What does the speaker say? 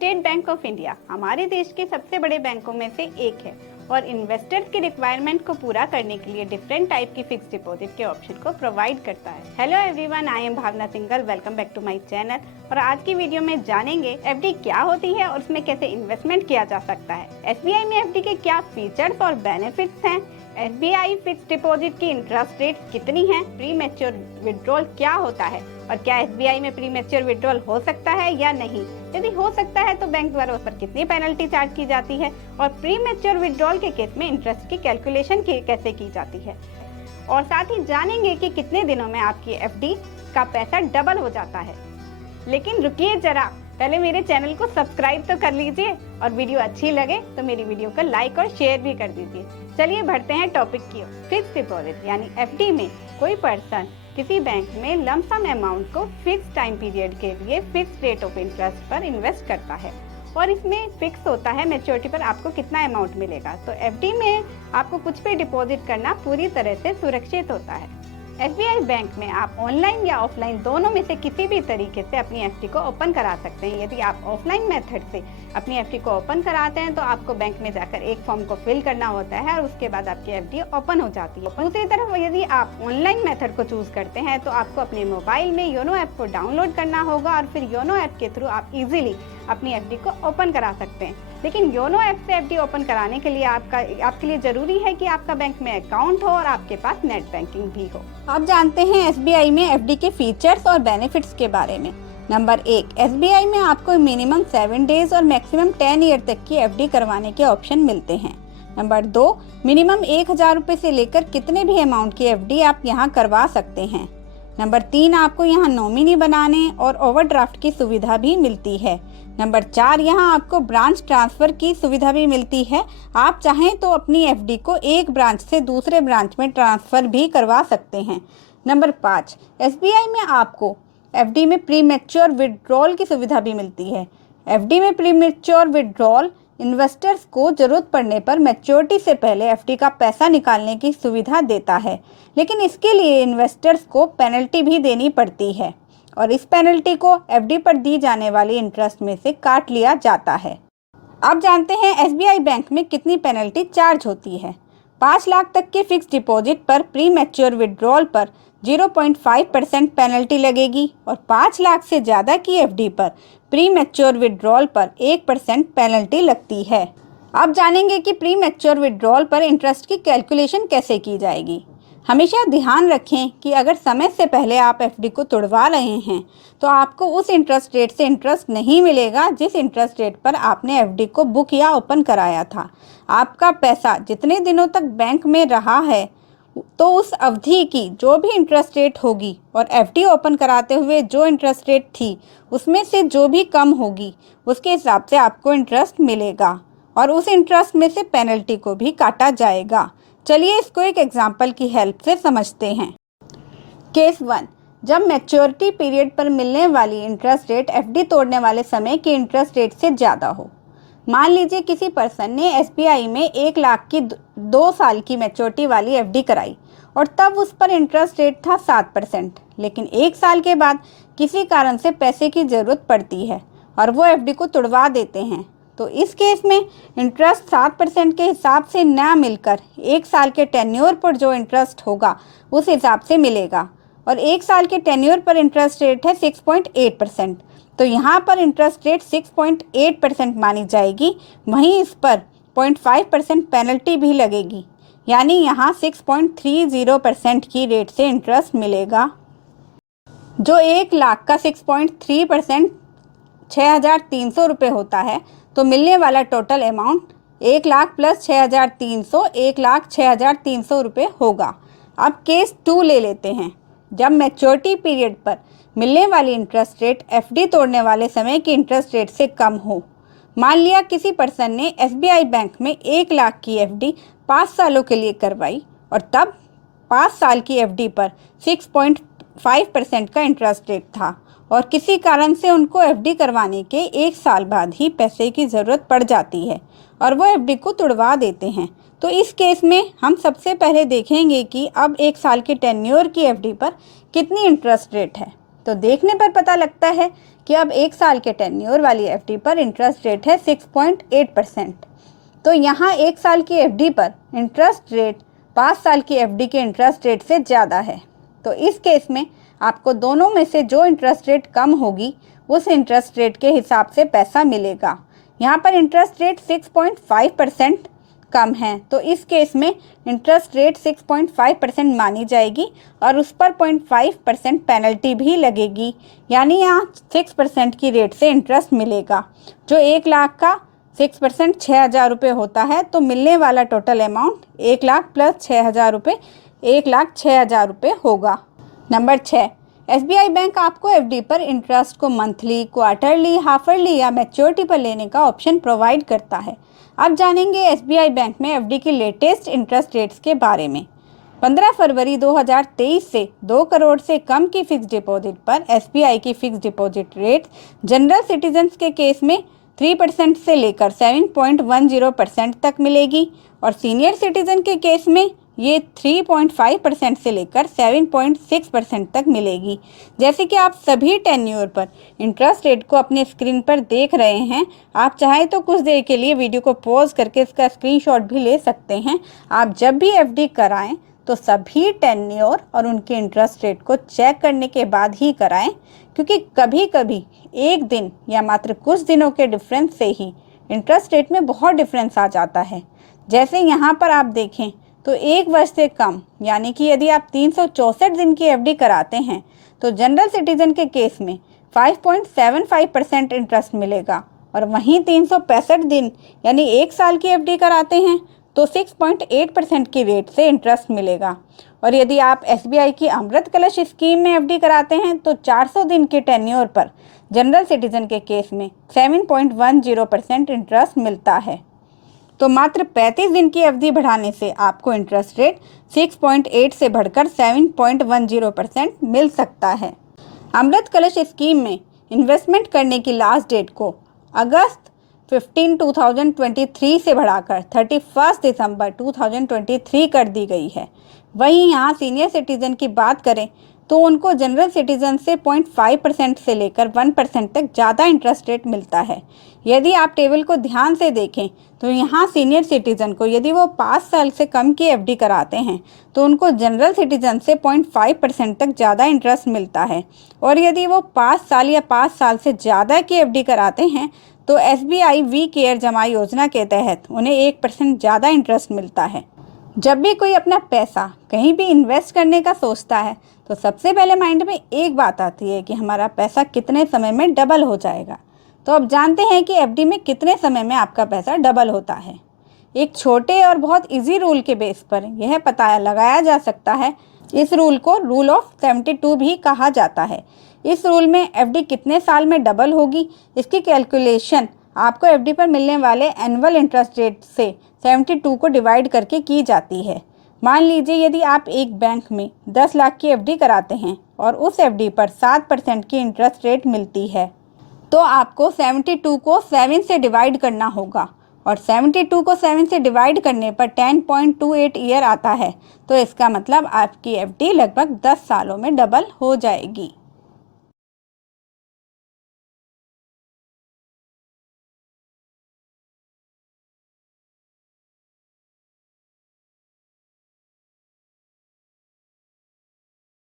State bank of India हमारे देश के सबसे बड़े बैंकों में से एक है और इन्वेस्टर्स की रिक्वायरमेंट को पूरा करने के लिए डिफरेंट टाइप की फिक्स डिपॉजिट के ऑप्शन को प्रोवाइड करता है। Hello everyone, I am Bhavna Singhal, welcome back to my channel. और आज की वीडियो में जानेंगे एफडी क्या होती है और उसमें कैसे इन्वेस्टमेंट किया जा सकता है। एसबीआई में एफडी के क्या फीचर्स और बेनिफिट्स हैं, एसबीआई फिक्स डिपॉजिट की इंटरेस्ट रेट कितनी है, प्री मैच्योर विड्रॉल क्या होता है और क्या एसबीआई में प्री मैच्योर विड्रॉल हो सकता है या नहीं, यदि हो सकता है तो बैंक द्वारा उस पर कितनी पेनल्टी चार्ज की जाती है और प्री मैच्योर विड्रॉल के केस में इंटरेस्ट की कैलकुलेशन कैसे की जाती है। और साथ ही जानेंगे कि कितने दिनों में आपकी एफडी का पैसा डबल हो जाता है। लेकिन रुकिए जरा, पहले मेरे चैनल को सब्सक्राइब तो कर लीजिए और वीडियो अच्छी लगे तो मेरी वीडियो को लाइक और शेयर भी कर दीजिए। चलिए बढ़ते हैं टॉपिक की ओर। फिक्स डिपॉजिट यानी एफडी में कोई पर्सन किसी बैंक में लमसम अमाउंट को फिक्स टाइम पीरियड के लिए फिक्स रेट ऑफ इंटरेस्ट पर इन्वेस्ट करता है और इसमें फिक्स होता है मैच्योरिटी पर आपको कितना अमाउंट मिलेगा। तो एफडी में आपको कुछ भी डिपॉजिट करना पूरी तरह से सुरक्षित होता है। एसबीआई बैंक में आप ऑनलाइन या ऑफलाइन दोनों में से किसी भी तरीके से अपनी एफडी को ओपन करा सकते हैं। यदि आप ऑफलाइन मेथड से अपनी एफडी को ओपन कराते हैं तो आपको बैंक में जाकर एक फॉर्म को फिल करना होता है और उसके बाद आपकी एफडी ओपन हो जाती है। दूसरी तरफ यदि आप ऑनलाइन मेथड को चूज करते हैं तो आपको अपने मोबाइल में योनो ऐप को डाउनलोड करना होगा और फिर योनो ऐप के थ्रू आप इजीली अपनी एफडी को ओपन करा सकते हैं। लेकिन योनो ऐप से एफडी ओपन कराने के लिए आपके लिए जरूरी है कि आपका बैंक में अकाउंट हो और आपके पास नेट बैंकिंग भी हो। अब जानते हैं एसबीआई में एफडी के फीचर्स और बेनिफिट्स के बारे में। नंबर 1, एसबीआई में आपको मिनिमम 7 डेज और मैक्सिमम 10 ईयर तक की एफडी करवाने के ऑप्शन मिलते हैं। नंबर 2, मिनिमम 1000 रुपये से लेकर कितने भी अमाउंट की एफडी आप यहाँ करवा सकते हैं। नंबर 3, आपको यहाँ नॉमिनी बनाने और ओवरड्राफ्ट की सुविधा भी मिलती है। नंबर 4, यहाँ आपको ब्रांच ट्रांसफर की सुविधा भी मिलती है। आप चाहें तो अपनी एफडी को एक ब्रांच से दूसरे ब्रांच में ट्रांसफर भी करवा सकते हैं। नंबर 5, एसबीआई में आपको एफडी में प्री मैच्योर विड्रॉल की सुविधा भी मिलती है। एफडी में प्री मैच्योर विड्रॉल इन्वेस्टर्स को जरूरत पड़ने पर मैच्योरिटी से पहले एफडी का पैसा निकालने की सुविधा देता है, लेकिन इसके लिए इन्वेस्टर्स को पेनल्टी भी देनी पड़ती है और इस पेनल्टी को एफडी पर दी जाने वाली इंटरेस्ट में से काट लिया जाता है। अब जानते हैं एसबीआई बैंक में कितनी पेनल्टी चार्ज होती है। 5 लाख तक के फिक्स डिपॉजिट पर प्री मैच्योर विड्रॉल पर 0.5% पेनल्टी लगेगी और 5 लाख से ज़्यादा की एफडी पर प्री मैच्योर विड्रॉल पर 1% पेनल्टी लगती है। अब जानेंगे कि प्री मैच्योर विड्रॉल पर इंटरेस्ट की कैलकुलेशन कैसे की जाएगी। हमेशा ध्यान रखें कि अगर समय से पहले आप एफडी को तुड़वा रहे हैं तो आपको उस इंटरेस्ट रेट से इंटरेस्ट नहीं मिलेगा जिस इंटरेस्ट रेट पर आपने एफडी को बुक या ओपन कराया था। आपका पैसा जितने दिनों तक बैंक में रहा है तो उस अवधि की जो भी इंटरेस्ट रेट होगी और एफडी ओपन कराते हुए जो इंटरेस्ट रेट थी उसमें से जो भी कम होगी उसके हिसाब से आपको इंटरेस्ट मिलेगा और उस इंटरेस्ट में से पेनल्टी को भी काटा जाएगा। चलिए इसको एक एग्जाम्पल की हेल्प से समझते हैं। केस 1, जब मैच्योरिटी पीरियड पर मिलने वाली इंटरेस्ट रेट एफडी तोड़ने वाले समय के इंटरेस्ट रेट से ज़्यादा हो। मान लीजिए किसी पर्सन ने एसबीआई में 1 लाख की 2 साल की मैच्योरिटी वाली एफडी कराई और तब उस पर इंटरेस्ट रेट था 7%, लेकिन 1 साल के बाद किसी कारण से पैसे की ज़रूरत पड़ती है और वो एफडी को तुड़वा देते हैं। तो इस केस में इंटरेस्ट 7% के हिसाब से ना मिलकर 1 साल के टेन्योर पर जो इंटरेस्ट होगा उस हिसाब से मिलेगा और 1 साल के टेन्योर पर इंटरेस्ट रेट है 6.8%। तो यहाँ पर इंटरेस्ट रेट 6.8% मानी जाएगी, वहीं इस पर 0.5% पेनल्टी भी लगेगी, यानी यहाँ 6.30% की रेट से इंटरेस्ट मिलेगा। जो 1 लाख का 6.3% 6,300 रुपये होता है, तो मिलने वाला टोटल अमाउंट 1 लाख प्लस 6,300 1,06,300 रुपये होगा। अब केस 2 ले लेते हैं। जब मैच्योरिटी पीरियड पर मिलने वाली इंटरेस्ट रेट एफडी तोड़ने वाले समय की इंटरेस्ट रेट से कम हो। मान लिया किसी पर्सन ने एसबीआई बैंक में 1 लाख की एफडी 5 सालों के लिए करवाई और तब 5 साल की एफडी पर 6.5% का इंटरेस्ट रेट था और किसी कारण से उनको एफडी करवाने के 1 साल बाद ही पैसे की ज़रूरत पड़ जाती है और वो एफडी को तुड़वा देते हैं। तो इस केस में हम सबसे पहले देखेंगे कि अब 1 साल के टेन्योर की एफडी पर कितनी इंटरेस्ट रेट है। तो देखने पर पता लगता है कि अब 1 साल के टेन्योर वाली एफडी पर इंटरेस्ट रेट है 6.8%। तो यहाँ 1 साल की एफडी पर इंटरेस्ट रेट 5 साल की एफडी के इंटरेस्ट रेट से ज़्यादा है। तो इस केस में आपको दोनों में से जो इंटरेस्ट रेट कम होगी उस इंटरेस्ट रेट के हिसाब से पैसा मिलेगा। यहाँ पर इंटरेस्ट रेट 6.5% कम है, तो इस केस में इंटरेस्ट रेट 6.5% मानी जाएगी और उस पर 0.5% पेनल्टी भी लगेगी। यानी यहाँ 6% की रेट से इंटरेस्ट मिलेगा। जो 1 लाख का 6% 6,000 रुपये होता है, तो मिलने वाला टोटल अमाउंट 1 लाख प्लस 6,000 रुपये 1,06,000 रुपये होगा। नंबर 6, एसबीआई बैंक आपको एफडी पर इंटरेस्ट को मंथली, क्वार्टरली, हाफरली या मैच्योरिटी पर लेने का ऑप्शन प्रोवाइड करता है। अब जानेंगे एसबीआई बैंक में एफडी की लेटेस्ट इंटरेस्ट रेट्स के बारे में। 15 फरवरी 2023 से 2 करोड़ से कम की फिक्स डिपॉजिट पर एसबीआई की fix deposit rate general citizens के केस में 3% से लेकर 7.10% तक मिलेगी और सीनियर सिटीजन के केस में ये 3.5% से लेकर 7.6% तक मिलेगी। जैसे कि आप सभी टेन्योर पर इंटरेस्ट रेट को अपने स्क्रीन पर देख रहे हैं, आप चाहें तो कुछ देर के लिए वीडियो को पॉज करके इसका स्क्रीनशॉट भी ले सकते हैं। आप जब भी एफडी कराएं तो सभी टेन्योर और उनके इंटरेस्ट रेट को चेक करने के बाद ही कराएं, क्योंकि कभी कभी एक दिन या मात्र कुछ दिनों के डिफरेंस से ही इंटरेस्ट रेट में बहुत डिफरेंस आ जाता है। जैसे यहाँ पर आप देखें तो 1 वर्ष से कम यानी कि यदि आप 364 दिन की एफडी कराते हैं तो जनरल सिटीजन के केस में 5.75% इंटरेस्ट मिलेगा और वहीं 365 दिन यानी 1 साल की एफडी कराते हैं तो 6.8% की रेट से इंटरेस्ट मिलेगा। और यदि आप एसबीआई की अमृत कलश स्कीम में एफडी कराते हैं तो 400 दिन के टेन्योर पर जनरल सिटीजन के केस में 7.10% इंटरेस्ट मिलता है। तो मात्र 35 दिन की अवधि बढ़ाने से आपको इंटरेस्ट रेट 6.8 से बढ़कर 7.10% मिल सकता है। अमृत कलश स्कीम में इन्वेस्टमेंट करने की लास्ट डेट को अगस्त 15, 2023 से बढ़ाकर 31 दिसंबर 2023 कर दी गई है। वहीं यहाँ सीनियर सिटीजन की बात करें तो उनको जनरल सिटीजन से 0.5% से लेकर 1% तक ज़्यादा इंटरेस्ट रेट मिलता है। यदि आप टेबल को ध्यान से देखें तो यहाँ सीनियर सिटीजन को यदि वो 5 साल से कम की एफडी कराते हैं तो उनको जनरल सिटीजन से 0.5% तक ज़्यादा इंटरेस्ट मिलता है और यदि वो 5 साल या 5 साल से ज़्यादा की एफडी कराते हैं तो एसबीआई वी केयर जमा योजना के तहत उन्हें 1% ज़्यादा इंटरेस्ट मिलता है। जब भी कोई अपना पैसा कहीं भी इन्वेस्ट करने का सोचता है तो सबसे पहले माइंड में एक बात आती है कि हमारा पैसा कितने समय में डबल हो जाएगा। तो अब जानते हैं कि एफडी में कितने समय में आपका पैसा डबल होता है। एक छोटे और बहुत इजी रूल के बेस पर यह पता लगाया जा सकता है। इस रूल को रूल ऑफ 72 भी कहा जाता है। इस रूल में एफडी कितने साल में डबल होगी इसकी कैलकुलेशन आपको एफडी पर मिलने वाले एनुअल इंटरेस्ट रेट से 72 को डिवाइड करके की जाती है। मान लीजिए यदि आप एक बैंक में 10 लाख की एफडी कराते हैं और उस एफडी पर 7% की इंटरेस्ट रेट मिलती है तो आपको 72 को 7 से डिवाइड करना होगा और 72 को 7 से डिवाइड करने पर 10.28 ईयर आता है। तो इसका मतलब आपकी एफडी लगभग 10 सालों में डबल हो जाएगी।